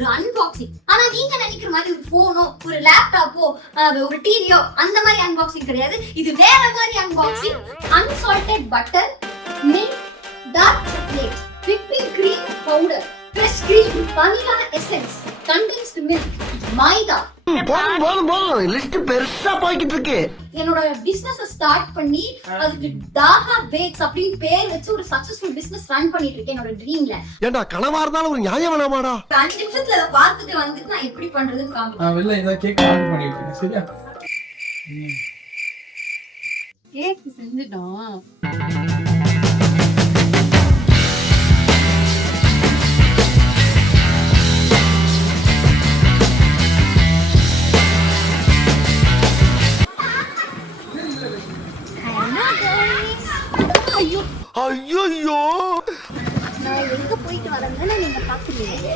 ஒரு அன்பாக்சிங். ஆனா நீங்க நினைக்கிற மாதிரி ஒரு போனோ, ஒரு லேப்டாப்போ, ஒரு டிவியோ அந்த மாதிரி அன்பாக்சிங் கிடையாது. இது வேற மாதிரி unboxing. Unsalted butter, milk, dark chocolate, whipping cream powder, fresh cream, vanilla essence, condensed milk, maida. போதும் லிஸ்ட் பெருசா போய்கிட்டு இருக்கு. என்னோட பிசினஸ் ஸ்டார்ட் பண்ணி அதுக்கு டாகா பேக்ஸ் அப்படின்னு பேர் வச்சு ஒரு சக்சஸ்ஃபுல் பிசினஸ் ரன் பண்ணிட்டு இருக்கேன் என்னோட ட்ரீம்ல. ஏண்டா கனவா இருந்தாலும் ஒரு நியாயம் வேணாமாடா? 5 நிமிஷத்துல அதை பார்த்துட்டு வந்துட்டு நான் எப்படி பண்றதுன்னு காமிக்கிறேன். வெளில ஏதோ கேக் ஆர்டர் பண்ணிட்டேன். சரியா? கேக் செஞ்சுட்டோம். ஐயோ நான் எங்க போயிட்டு வரேன்னு நீங்க பாக்குறீங்க.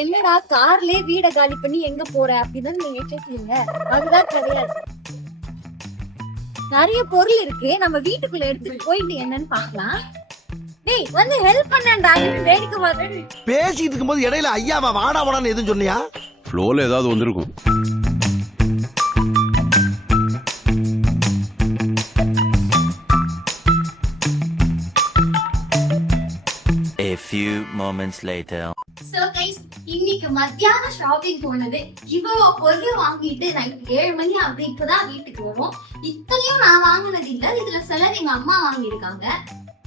என்னடா கார்லயே வீட காலி பண்ணி எங்க போற அப்படின்னு நீங்க கேட்கலீங்க. அதுதான் கிடையாது. நிறைய பொருள் இருக்கு, நம்ம வீட்டுக்குள்ள எடுத்துட்டு போயிட்டு என்னன்னு பாக்கலாம். டேய் வந்து ஹெல்ப் பண்ணேன்டா, வேடிக்கை பார்த்து பேசிட்டு இருக்கும்போது இடையில ஐயாவா வாடா வாடான்னு எதுவும் சொன்னியா? ஃப்ளோல ஏதாவது வந்திருக்கும். A few moments later. So guys, இன்னைக்கு மத்தியான ஷாப்பிங் போனது. இவ்வளோ பொருள் வாங்கிட்டு நைட் 7 மணி ஆகுது, இப்பதான் வீட்டுக்கு வரும். இத்தனையும் நான் வாங்கினது இல்ல, இதுல சிலர் எங்க அம்மா வாங்கியிருக்காங்க.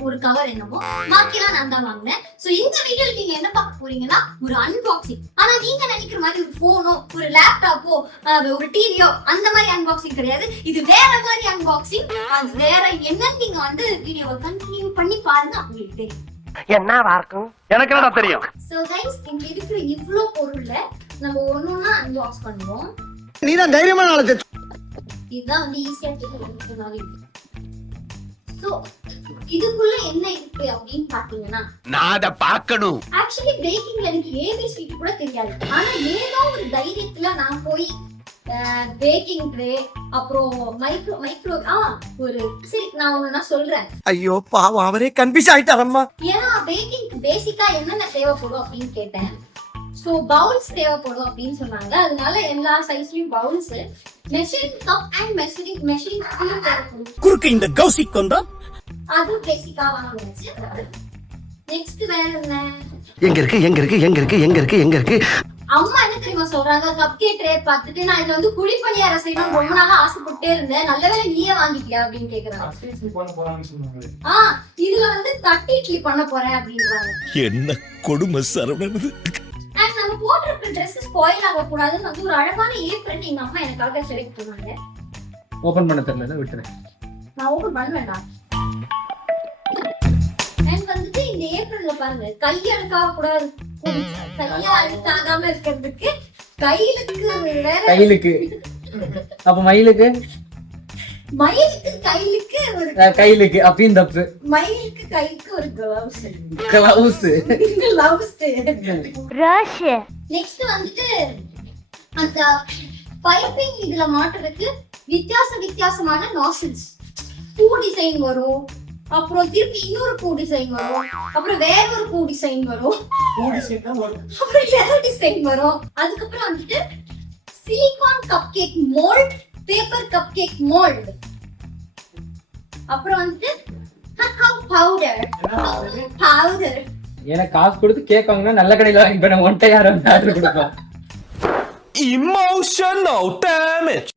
ஒரு கவர் என்னமோ, பாக்கியெல்லாம் நான் தான் வாங்கினேன். சோ இந்த வீடியோல நீங்க என்ன பார்க்க போறீங்கன்னா ஒரு அன்பாக்சிங். ஆனா நீங்க நினைக்கிற மாதிரி ஒரு போனோ, ஒரு லேப்டாப்போ, ஒரு டிவியோ அந்த மாதிரி அன்பாக்சிங் கிடையாது. இது வேற மாதிரி அன்பாக்சிங். அது வேற என்னன்னு நீங்க வந்து வீடியோவை கண்டினியூ பண்ணி பாருங்க, உங்களுக்கு தெரியும். என்னவா இருக்கும் எனக்கு என்ன தெரியும். சோ गाइस, இங்க இருக்கிற இவ்ளோ பொருள்ல நம்ம ஒவ்வொண்ணா அன்பாக்ஸ் பண்ணுவோம். நீ தான் தைரியமா நாளே. இதுதான் வந்து ஈஸியா தெரிஞ்சுக்கணும். சோ இதுக்குள்ள என்ன இருக்கு அப்படின்னு பாத்தீங்கன்னா, நான் அத பார்க்கணும். ஆக்சுவலி பேக்கிங்ல எனக்கு ஏபிசி கூட தெரியாது. ஆனா ஏதோ ஒரு தைரியத்துல நான் போய் பேக்கிங் ட்ரே, அப்புறம் மைக்ரோ ஒரு சரி நான் ஒண்ணு சொல்றேன். ஐயோ பாவம், அவரே கன்ஃபியூஸ் ஆயிட்டாரம்மா. ஏன்னா பேக்கிங் பேசிக்கா என்னென்ன தேவைப்படும் அப்படின்னு கேட்டேன். சோ பவுல்ஸ் தேவைப்படும் அப்படின்னு சொன்னாங்க. அதனால எல்லா சைஸ்லயும் bowls, measuring cup and measuring spoon தேவைப்படும். குறுக்கு இந்த கௌசிக் வந்தா அது பேசிக்கா வாங்குச்சு. நெக்ஸ்ட் வேற என்ன? எங்க இருக்கு அம்மா என்ன தெரியுமா சொல்றாங்க, கப் கேக் ட்ரே பார்த்துட்டு நான் இதுல வந்து குழி பணியாரம் செய்யணும் ரொம்ப நாளா ஆசைப்பட்டே இருந்தேன், நல்லவேளை நீயே வாங்கிட்டியா அப்படின்னு கேக்குறாங்க. இதுல வந்து தட்டி இட்லி பண்ண போறேன் அப்படின்றாங்க. என்ன கொடுமை சரவணன். அண்ட் நம்ம போட்டிருக்க ட்ரெஸ் ஸ்பாயில் ஆக கூடாதுன்னு வந்து ஒரு அழகான ஏப்ரன் எங்க அம்மா எனக்காக செலக்ட் பண்ணாங்க. ஓபன் பண்ண தெரியல, விட்டுறேன். நான் ஓபன் பண்ண வேண்டாம். அண்ட் வந்துட்டு இந்த ஏப்ரன்ல பாருங்க, கையெழுக்காக கூடாது, கையா அழுக்காகாம இருக்கிறதுக்கு கையிலுக்கு வேற, கையிலுக்கு அப்ப மயிலுக்கு ஒரு கையிலுக்கு அப்படின்னு தப்பு. மயிலுக்கு கைக்கு ஒரு கிளவுஸ். நெக்ஸ்ட் வந்துட்டு அந்த பைப்பிங் இதுல மாட்டுறதுக்கு வித்தியாசமான நாசில்ஸ். பூ டிசைன் வரும், அப்புறம் திருப்பி இன்னொரு பூ டிசைன் வரும், அப்புறம் வேற ஒரு பூ டிசைன் வரும், அப்புறம் வேற டிசைன் வரும். அதுக்கப்புறம் வந்துட்டு silicone cupcake mould, paper cupcake mould, அப்புறம் வந்துட்டு கக்காவ் பவுடர். எனக்கு காசு கொடுத்து கேக் வாங்கினா நல்ல கடையில வாங்கி போன ஒன்றை யாரும் ஆர்டர் கொடுப்போம். Emotional damage.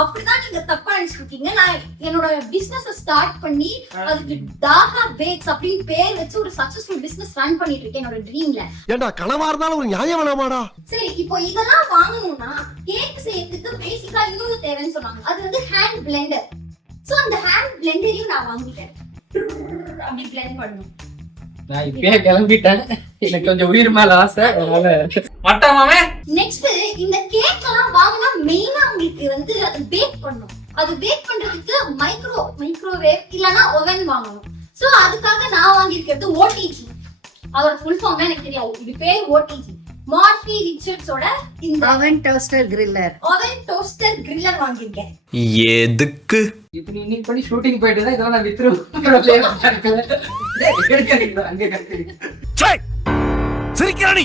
அப்படிதான் நீங்க தப்பா நினைச்சிருக்கீங்க. நான் என்னோட பிசினஸ் ஸ்டார்ட் பண்ணி அதுக்கு டாகா பேக்ஸ் அப்படின்னு பேர் வச்சு ஒரு சக்சஸ்ஃபுல் பிசினஸ் ரன் பண்ணிட்டு இருக்கேன் என்னோட ட்ரீம்ல. ஏண்டா கனவா இருந்தாலும் ஒரு நியாயம் வேணாமாடா? சரி, இப்போ இதெல்லாம் வாங்கணும்னா கேக் செய்யறதுக்கு பேசிக்கா இன்னொரு தேவைன்னு சொன்னாங்க. அது வந்து ஹேண்ட் பிளெண்டர். சோ அந்த ஹேண்ட் பிளெண்டரையும் நான் வாங்கிட்டேன். அப்படி பிளெண்ட் பண்ணனும். நான் இப்பவே கிளம்பிட்டேன், எனக்கு கொஞ்சம் உயிர் மேல ஆசை, அதனால மட்டமாவே. நெக்ஸ்ட் இந்த கேக் எல்லாம் வாங்கினா மெயினா உங்களுக்கு வந்து அது பேக் பண்ணணும். அது பேக் பண்றதுக்கு மைக்ரோவேவ் இல்லனா ஓவன் வாங்கணும். சோ அதுக்காக நான் வாங்கியிருக்கிறது ஓடிஜி. அதோட ஃபுல் ஃபார்ம் எனக்கு தெரியாது, இது பேர் ஓடிஜி. மார்ஃபி ரிச்சர்ட்ஸோட இந்த ஓவன் டோஸ்டர் கிரில்லர் வாங்கிருக்கேன். எதுக்கு? இப்போ நீ இன்னைக்கு பண்ணி ஷூட்டிங் போயிட்டு தான் இதெல்லாம் நான் வித்துருவேன். அங்கே கட்டுறீங்க. சிரிக்கிறானி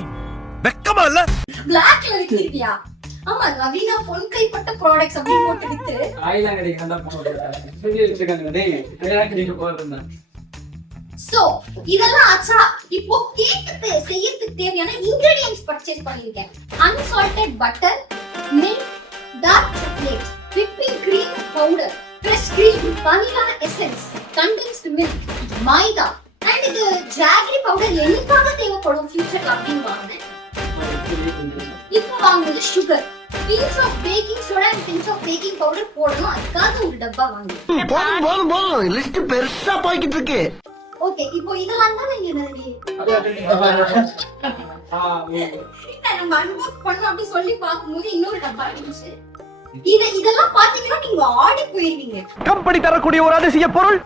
வெக்கமா இல்ல? பிளாக்ல விக்கிறீயா? ஆமா, நவீனா பொன் கைப்பட்ட ப்ராடக்ட்ஸ் அப்படி போட்டு வித்து. ஆயிலாம் கிடைக்கும், நல்லா போடுறேன். சொல்லி வச்சிருக்காங்க, டேய் வேற கிடைக்க போறேன். சோ இதெல்லாம் ஆச்சா. இப்போ கேக்கு செய்யறதுக்கு தேவையான இன்கிரிடியன்ட்ஸ் பர்ச்சேஸ் பண்ணிருக்கேன். Unsalted butter, milk, dark chocolate, whipping cream powder, fresh cream, vanilla essence, condensed milk, maida and இது ஜாகரி பவுடர் எனக்காக தேவைப்படும் ஃபியூச்சர்ல அப்படின்னு வாங்கினேன். இப்போ வாங்குனது sugar, pinch of baking soda and pinch of baking powder போடணும். அதுக்காக ஒரு டப்பா வாங்கினேன். போதும் லிஸ்ட் பெருசா போய்கிட்டு இருக்கு. ஓகே, இப்போ இதெல்லாம் தான் நீங்க நம்ம அன்பாக்ஸ் பண்ணோம் அப்படி சொல்லி பார்க்கும்போது இன்னொரு டப்பா இருந்துச்சு. இதெல்லாம் பாத்தீங்கன்னா நீங்க ஆடி போயிருவீங்க. கம்பெனி தரக்கூடிய ஒரு அதிசய பொருள்.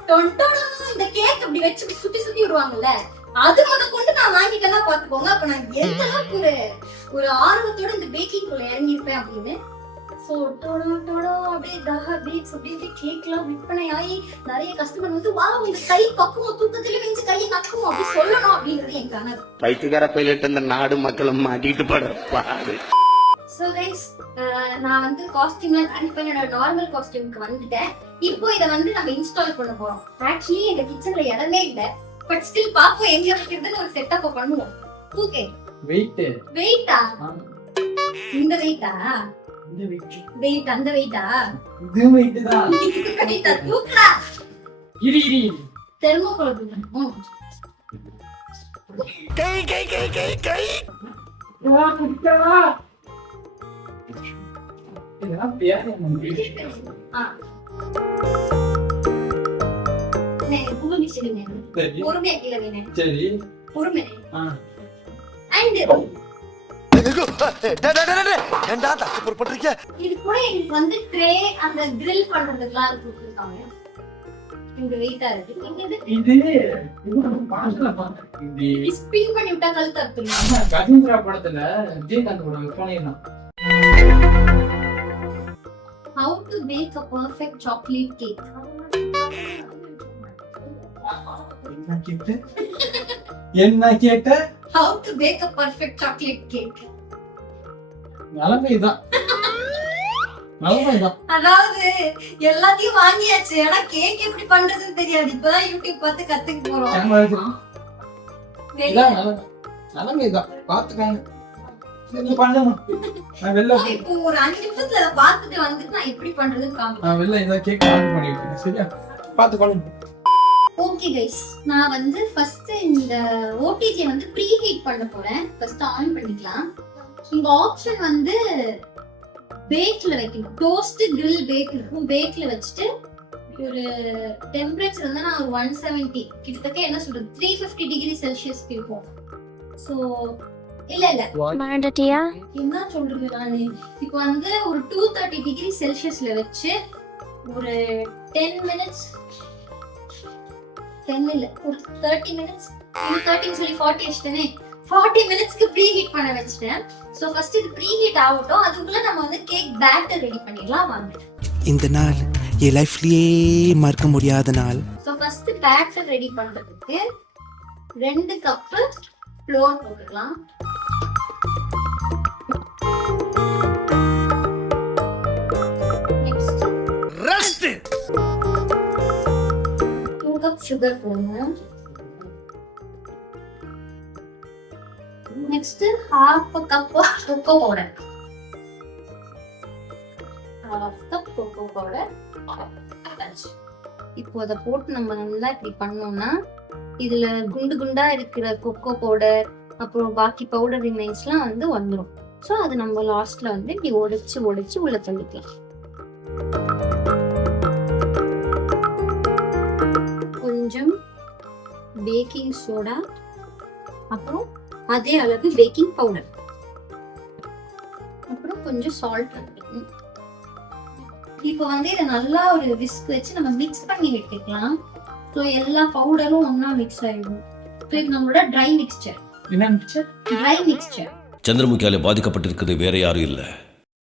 இந்த கேக் அப்படி வச்சு சுத்தி சுத்தி விடுவாங்கல்ல, அது கொண்டு நான் வாங்கிட்டேன்னா பாத்துக்கோங்க. அப்ப நான் எந்த அளவுக்கு ஒரு ஆர்வத்தோட இந்த பேக்கிங் குள்ள இறங்கியிருப்பேன் அப்படின்னு. சோ அப்படியே பேக்ஸ் அப்படியே கேக்லாம் விற்பனை ஆகி நிறைய கஸ்டமர் வந்து வா உங்க கை பக்குவம் தூக்கத்துல வச்சு கையை நக்கும் அப்படி சொல்லணும் அப்படின்றது என் கனவு. பைத்தியக்கார பைலட் இந்த நாடு மக்களும் மாட்டிட்டு படுறாரு. சோ கைஸ், நான் வந்து காஸ்டியூம்லாம் ரெடி பண்ணி என்னோட நார்மல் காஸ்டியூம்க்கு வந்துட்டேன். இப்போ இத வந்து நம்ம இன்ஸ்டால் பண்ண போறோம். ஆக்சுவலி எங்க கிச்சன்ல இடமே இல்ல, பட் ஸ்டில் பாப்போம் எங்க வைக்கிறதுன்னு ஒரு செட்டப் பண்ணுவோம். ஓகே, வெயிட்டா இந்த வெயிட்டா வெயிட் அந்த வெயிட்டா இது வெயிட் தான். வெயிட்டா தூக்குடா. இரி தெர்மோகோல். கை வா குடிக்கவா. இதெல்லாம் பேர் பொறுமையா கீழே வேணும். சரி பொறுமை. அண்ட் ஏண்டா தப்பு பொறுப்பீங்க? இது கூட எனக்கு வந்து ட்ரே அந்த grill பண்றதுக்குலாம் கொடுத்திருக்காங்க. இந்த வெயிட்டா இருக்கு. இது பாஸ்ல பாத்தேன். இது ஸ்பின் பண்ணி விட்டா கழுத்து அறுத்துருங்க. கஜிந்திரா படத்துல விஜயகாந்த் கூட பண்ணிருக்கான். How to bake a perfect chocolate cake. என்ன கேட்ட? How to bake a perfect chocolate cake. நலமைதான். அதாவது எல்லாத்தையும் வாங்கியாச்சு, ஆனா கேக் எப்படி பண்றதுன்னு தெரியாது. இப்பதான் யூடியூப் பார்த்து கத்துக்க போறோம். நலமைதான் பாத்துக்காங்க. இப்போ ஒரு 5 நிமிஷத்துல அதை பார்த்துட்டு வந்துட்டு நான் எப்படி பண்றதுன்னு காமிக்கிறேன். ஓகே கைஸ், நான் வந்து ஃபர்ஸ்ட் இந்த ஓடிஜி வந்து ப்ரீ ஹீட் பண்ண போறேன். ஃபர்ஸ்ட் ஆன் பண்ணிக்கலாம். இங்க ஆப்ஷன் வந்து பேக்ல வைக்கணும். டோஸ்ட் grill பேக் இருக்கும். பேக்ல வச்சுட்டு ஒரு டெம்பரேச்சர் வந்து நான் ஒரு 170 கிட்டத்தட்ட என்ன சொல்றது 350 டிகிரி செல்சியஸ் இருக்கும். சோ இல்ல மறந்துட்டியா? என்ன சொல்றது நானு, இப்போ வந்து ஒரு 230 டிகிரி செல்சியஸ்ல வச்சு ஒரு 10 மினிட்ஸ் 10 இல்ல ஒரு 30 மினிட்ஸ் 30 சொல்லி 40 ஆச்சுட்டேனே 40 மினிட்ஸ்க்கு ப்ரீ ஹீட் பண்ண வச்சிட்டேன். சோ ஃபர்ஸ்ட் இது ப்ரீ ஹீட் ஆகட்டும். அதுக்குள்ள நம்ம வந்து கேக் பேட்டர் ரெடி பண்ணிடலாம் வாங்க. இந்த நாள் என் லைஃப்லயே மறக்க முடியாத நாள். சோ ஃபர்ஸ்ட் பேட்டர் ரெடி பண்றதுக்கு 2 கப் ஃப்ளோர் போட்டுக்கலாம். நெக்ஸ்ட் ரெஸ்ட் 2 கப் சுகர் போடுங்க. Next half a cup cocoa powder. half cup cocoa powder. இப்போ அத போட்டு நம்ம நல்லா இப்படி பண்ணோம்னா இதுல குண்டு குண்டா இருக்கிற கொக்கோ பவுடர் அப்புறம் பாக்கி பவுடர் ரிமைன்ஸ்லாம் வந்து வந்துடும். ஸோ அது நம்ம லாஸ்ட்ல வந்து இப்படி உடைச்சு உள்ள தள்ளிக்கலாம். கொஞ்சம் பேக்கிங் சோடா, அப்புறம் அதே அளவு பேக்கிங் பவுடர், அப்புறம் கொஞ்சம் சால்ட். இப்போ வந்து இதை நல்லா ஒரு விஸ்க் வச்சு நம்ம மிக்ஸ் பண்ணி விட்டுக்கலாம். ஸோ எல்லா பவுடரும் ஒன்னா மிக்ஸ் ஆயிடும். ஸோ இது நம்மளோட ட்ரை மிக்ஸ்சர். என்ன மிக்சர்? Dry mixture. சந்திரமுகியால பாதிக்கப்பட்டிருக்கிறது வேற யாரும் இல்ல.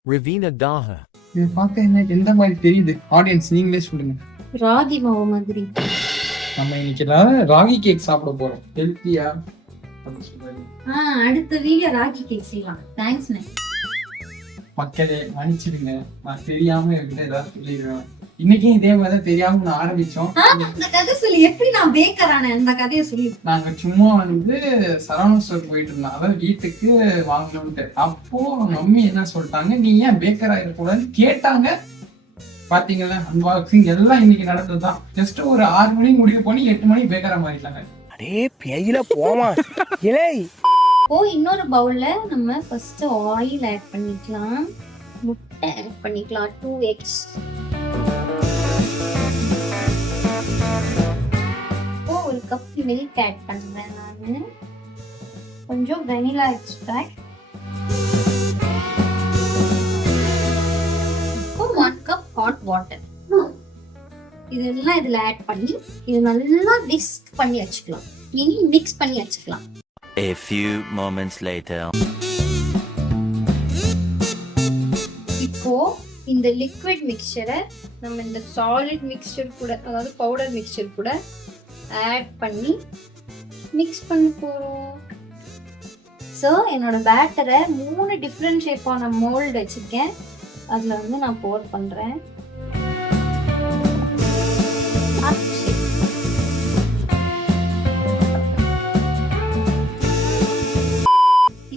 Ravina Daha. இது பார்க்க என்ன எந்த மாதிரி தெரியுது? ஆடியன்ஸ் நீங்களே சொல்லுங்க. ராகி மாவு மாதிரி. நம்ம இன்னைக்கு ராகி கேக் சாப்பிட போறோம். ஹெல்த்தியா அப்படி சொல்றாரு. அடுத்த வீடியோ ராகி கேக் செய்யலாம். தேங்க்ஸ் நே. மக்களே மன்னிச்சிடுங்க, நான் தெரியாம என்கிட்ட ஏதாவது சொல்லிடுவேன். இன்னைக்கும் இதே மாதிரி தான் தெரியாம நான் ஆரம்பிச்சோம். அந்த கதை சொல்லி எப்படி நான் பேக்கர் ஆனேன் அந்த கதையை சொல்லி. நாங்க சும்மா சரவணா ஸ்டோர் போயிட்டு இருந்தோம், அதாவது வீட்டுக்கு வாங்கணும்ட்டு. அப்போ மம்மி என்ன சொல்லிட்டாங்க, நீ ஏன் பேக்கர் ஆகிடக்கூடாதுன்னு கேட்டாங்க. பாத்தீங்களா, அன்பாக்சிங் எல்லாம் இன்னைக்கு நடந்ததுதான். ஜஸ்ட் ஒரு 6 மணிக்கு முடிவு பண்ணி 8 மணிக்கு பேக்கரா மாறிட்டாங்க. அடே பேயில போமா இலே. இன்னொரு பவுல்ல நம்ம ஃபர்ஸ்ட் ஆயில் ஆட் பண்ணிக்கலாம். முட்டை ஆட் பண்ணிக்கலாம் 2 eggs. ஒரு கப் மில்க் ஆட் பண்றேன் நானு. கொஞ்சம் vanilla extract. 1 cup hot water. இதெல்லாம் இதுல ஆட் பண்ணி இது நல்லா விஸ்க் பண்ணி வச்சுக்கலாம். மிக்ஸ் பண்ணி வச்சுக்கலாம். A few moments later. இப்போ இந்த லிக்விட் மிக்சரை நம்ம இந்த சாலிட் மிக்சர் கூட, அதாவது பவுடர் மிக்சர் கூட ஆட் பண்ணி மிக்ஸ் பண்ண போறோம். ஸோ என்னோட பேட்டரை 3 டிஃப்ரெண்ட் ஷேப்பான மோல்டு வச்சிருக்கேன். அதுல நான் போர் பண்றேன்.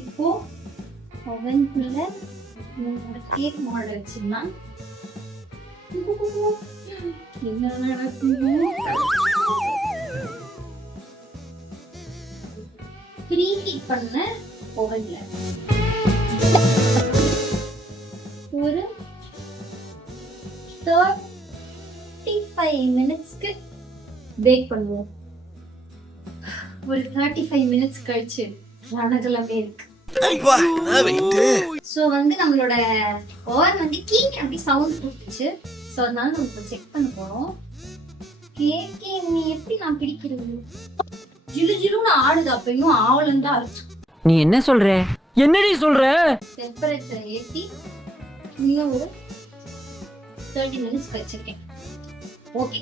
இப்போ ஓவன்ல என்னோட கேக் மாடல் வச்சிடலாம். என்ன நடக்குமோ? ப்ரீ ஹீட் பண்ண ஓவன்ல ஒரு 35 மினிட்ஸ்க்கு பேக் பண்ணுவோம். ஒரு 35 மினிட்ஸ் கழிச்சு ரணகலமே இருக்கு. ஸோ நம்மளோட ஓவன் கீழே அப்படி சவுண்ட் கொடுத்துச்சு. ஸோ அதனால நம்ம செக் பண்ண போறோம். கேக்கே நீ எப்படி நான் பிடிக்கிறது? ஜிலு ஜிலுன்னு ஆடுது. அப்ப இன்னும் ஆவலன்னு தான் அரைச்சு. நீ என்ன சொல்ற? என்னடி சொல்ற? டெம்பரேச்சர் ஏற்றி இன்னும் ஒரு 30 மினிட்ஸ் வச்சிருக்கேன். Okay,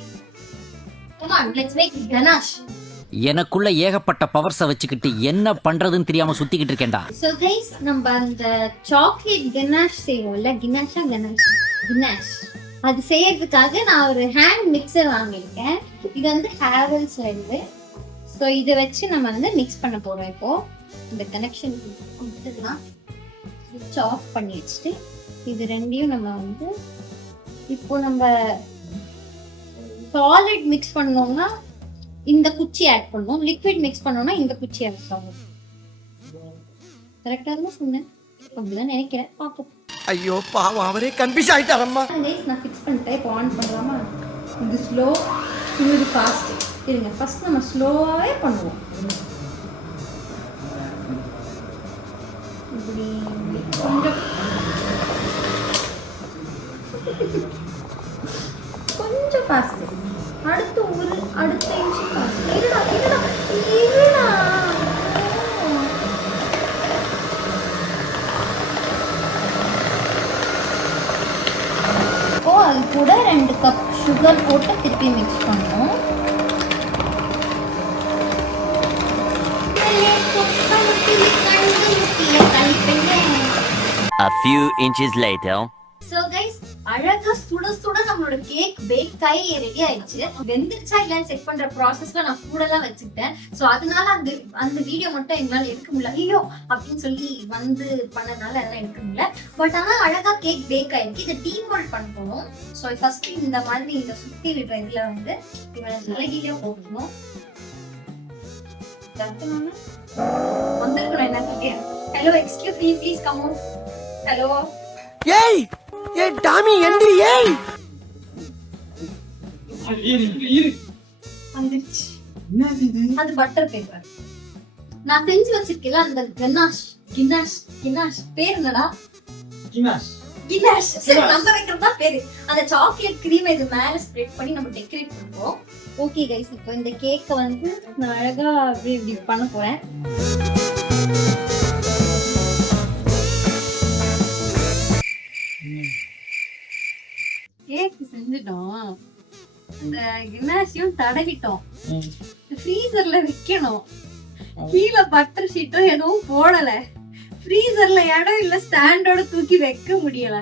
come on, let's make ganache. எனக்குள்ள ஏகப்பட்ட பவர்ஸை வச்சுக்கிட்டு என்ன பண்றதுன்னு தெரியாம சுத்திக்கிட்டு இருக்கேன்டா. So guys, நம்ம அந்த சாக்லேட் ganache செய்வோம்ல, ganache அது செய்யறதுக்காக நான் ஒரு ஹேண்ட் மிக்சர் வாங்கியிருக்கேன். இது ஹேவல்ஸ்ல இருந்து. ஸோ இதை வச்சு நம்ம மிக்ஸ் பண்ண போறோம். இப்போ இந்த கனெக்ஷன் கொடுத்துடலாம். ஸ்விட்ச் ஆஃப் பண்ணி வச்சுட்டு இது ரெண்டையும் நம்ம இப்போ நம்ம சாலிட் மிக்ஸ் பண்ணோம்னா இந்த குச்சி ஆட் பண்ணுவோம். லிக்விட் மிக்ஸ் பண்ணோம்னா இந்த குச்சி ஆட் பண்ணுவோம். கரெக்டா தான் சொன்னேன், அப்படிதான் நினைக்கிறேன். பார்ப்போம். ஐயோ பாவம், அவரே கன்ஃபியூஸ் ஆயிட்டாரம்மா. நான் ஃபிக்ஸ் பண்ணிட்டேன். இப்போ ஆன் பண்ணலாமா? இது ஸ்லோ, இது ஃபாஸ்ட். இருங்க, ஃபர்ஸ்ட் நம்ம ஸ்லோவாகவே பண்ணுவோம். இப்படி கொஞ்சம் கொஞ்சம் ஃபாஸ்ட். அடுத்த இன்ச்சு ஃபாஸ்ட். இருடா அது கூட 2 கப் சுகர் போட்டு திருப்பி மிக்ஸ் பண்ணுவோம். A few inches later. So guys, அழகா சுட சுட நம்மளோட கேக் பேக் ஆகி ரெடி ஆயிடுச்சு. வெந்துருச்சா இல்லைன்னு செக் பண்ற ப்ராசஸ்ல நான் சூடெல்லாம் வச்சுக்கிட்டேன். ஸோ அதனால அந்த வீடியோ மட்டும் எங்களால் எடுக்க முடியல. ஐயோ அப்படின்னு சொல்லி பண்ணதுனால அதெல்லாம் எடுக்க முடியல. பட் ஆனா அழகா கேக் பேக் ஆயிருக்கு. இதை டீமோல்ட் பண்ண போகணும். ஸோ ஃபர்ஸ்ட் இந்த மாதிரி இந்த சுத்தி விடுற இதுல இவனை நிலகிலே போடணும். வந்திருக்கணும் என்ன? Hello, excuse me, please come on. Hello, ஏய் ஏய் டாமி எந்திரி. ஏய் வந்துருச்சு. அது பட்டர் பேப்பர் நான் செஞ்சு வச்சிருக்கேன். அந்த கினாஷ் பேர் என்னடா? கினாஷ். சரி, நம்ம வைக்கிறதா பேரு. அந்த சாக்லேட் கிரீம் இது மேல ஸ்ப்ரெட் பண்ணி நம்ம டெக்கரேட் பண்ணுவோம். ஓகே கைஸ், இப்போ இந்த கேக்கை நான் அழகா இப்படி பண்ண போறேன். கேக் செஞ்சுட்டோம். அந்த கிண்ணாசியும் தடவிட்டோம். ஃப்ரீசர்ல வைக்கணும். கீழே பட்டர் ஷீட்டும் எதுவும் போடல. ஃப்ரீசர்ல இடம் இல்ல, ஸ்டாண்டோட தூக்கி வைக்க முடியல.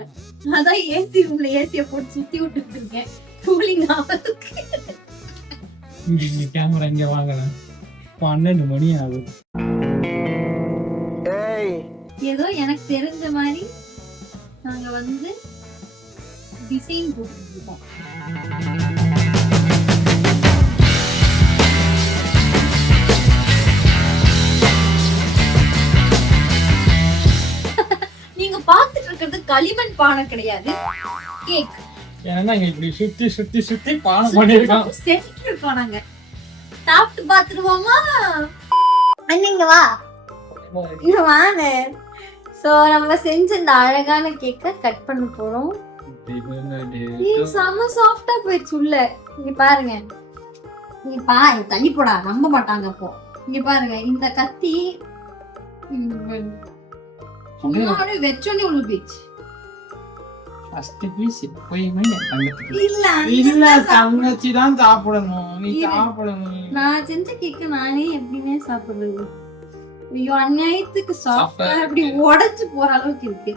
அதான் ஏசி ரூம்ல ஏசிய போட்டு சுத்தி விட்டுட்டு இருக்கேன். கூலிங் ஆகிறதுக்கு. இங்க கேமரா இங்க வாங்குறேன். 12 மணி ஆகுது. ஏதோ எனக்கு தெரிஞ்ச மாதிரி நாங்க வந்து டிசைன் போட்டுட்டு இருக்கோம். நீங்க பாத்துட்டு இருக்கிறது களிமண் பானை கிடையாது, கேக். ஏன்னா இங்க இப்படி சுத்தி சுத்தி சுத்தி பானை பண்ணிருக்கான். செஞ்சுட்டு இருக்கோம் நாங்க. சாப்பிட்டு பாத்துருவோமா? அண்ணங்க வா, இங்க வானே. சோ நம்ம செஞ்ச இந்த அழகான கேக்க கட் பண்ண போறோம். இது செம சாஃப்டா போயிடுச்சு உள்ள. இங்க பாருங்க, இங்க பாரு, தள்ளி போடா, நம்ப மாட்டாங்க அப்போ. இங்க பாருங்க, இந்த கத்தி முன்னாடி வெச்சோனே உள்ள போயிடுச்சு. ஃபர்ஸ்ட் பீஸ் எப்பயுமே தங்கத்துக்கு இல்ல இல்ல, தங்கச்சி தான் சாப்பிடணும். நீ சாப்பிடணும். நான் செஞ்ச கேக்க நானே எப்படின்னே சாப்பிடுறது. ஐயோ, அநியாயத்துக்கு சாஃப்டா அப்படி உடைச்சு போற அளவுக்கு இருக்கு.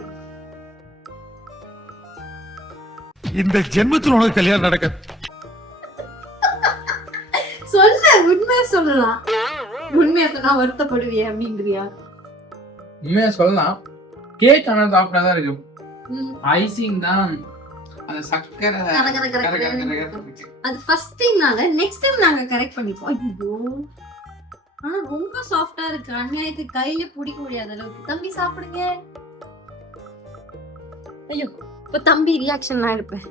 இந்த ஜென்மத்தில் உனக்கு கல்யாணம் நடக்க சொல்ல, உண்மையா சொல்லலாம். உண்மையா சொன்னா வருத்தப்படுவியா அப்படின்றியா? உண்மையா சொல்லலாம். கேக் ஆனா சாப்பிட்டா தான் இருக்கும். ஐசிங் தான் அந்த சக்கரை அது ஃபர்ஸ்ட் டைம் நாங்க, நெக்ஸ்ட் டைம் நாங்க கரெக்ட் பண்ணிப்போம். ஐயோ, ஆனா ரொம்ப சாஃப்டா இருக்கு. அநியாயத்துக்கு கையில பிடிக்க முடியாத அளவுக்கு. தம்பி சாப்பிடுங்க. ஐயோ, இப்ப தம்பி ரியாக்ஷன் நான் எடுப்பேன்.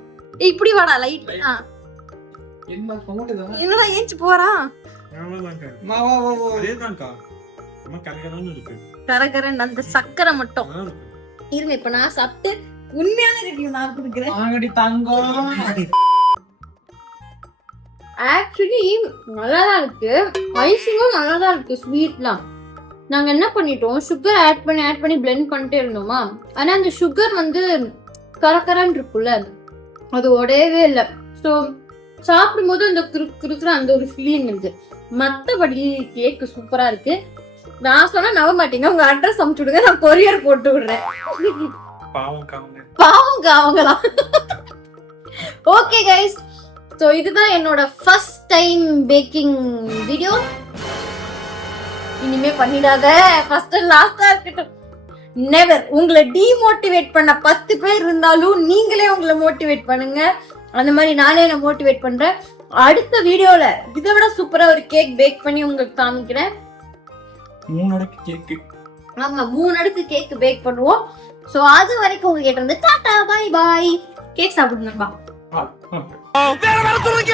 இப்படி வாடா, லைட். என்ன கொண்டுதா? என்னடா ஏஞ்சி போறான்? கரகரன் அந்த சக்கரை மட்டும் இருங்க. இப்ப நான் சாப்பிட்டு உண்மையான ரிவ்யூ நான் கொடுக்குறேன். ஆங்கடி தங்கம். ஆக்சுவலி நல்லாதான் இருக்கு. ஐசிங்கும் நல்லாதான் இருக்கு. ஸ்வீட்லாம் நாங்க என்ன பண்ணிட்டோம், சுகர் ஆட் பண்ணி பிளெண்ட் பண்ணிட்டே இருந்தோமா. ஆனா அந்த சுகர் வந்து கரகரன்னு இருக்குல்ல, அது உடையவே இல்லை. ஸோ சாப்பிடும்போது அந்த குறுக்குற அந்த ஒரு ஃபீலிங் இருக்கு. மற்றபடி கேக்கு சூப்பரா இருக்கு. நான் சொன்னா நம்ப மாட்டீங்க. உங்க அட்ரஸ் அமுச்சு விடுங்க, நான் கொரியர் போட்டு விடுறேன். பாவங்க அவங்களாம். ஓகே கைஸ், ஸோ இதுதான் என்னோட ஃபர்ஸ்ட் டைம் பேக்கிங் வீடியோ. இனிமே பண்ணிடாத, ஃபர்ஸ்ட் அண்ட் லாஸ்டா இருக்கட்டும். நெவர். உங்களை டிமோட்டிவேட் பண்ண 10 பேர் இருந்தாலும் நீங்களே உங்களை மோட்டிவேட் பண்ணுங்க. அந்த மாதிரி நானே என்ன மோட்டிவேட் பண்றேன். அடுத்த வீடியோல இதை விட சூப்பரா ஒரு கேக் பேக் பண்ணி உங்களுக்கு காமிக்கிறேன். 3 அடுக்கு கேக்கு. ஆமா, 3 அடுக்கு கேக் பேக் பண்ணுவோம். சோ அது வரைக்கும் உங்ககிட்ட இருந்து டாடா, பை பாய். கேக் சாப்பிடுங்கப்பா. வேற சொல்லுங்க.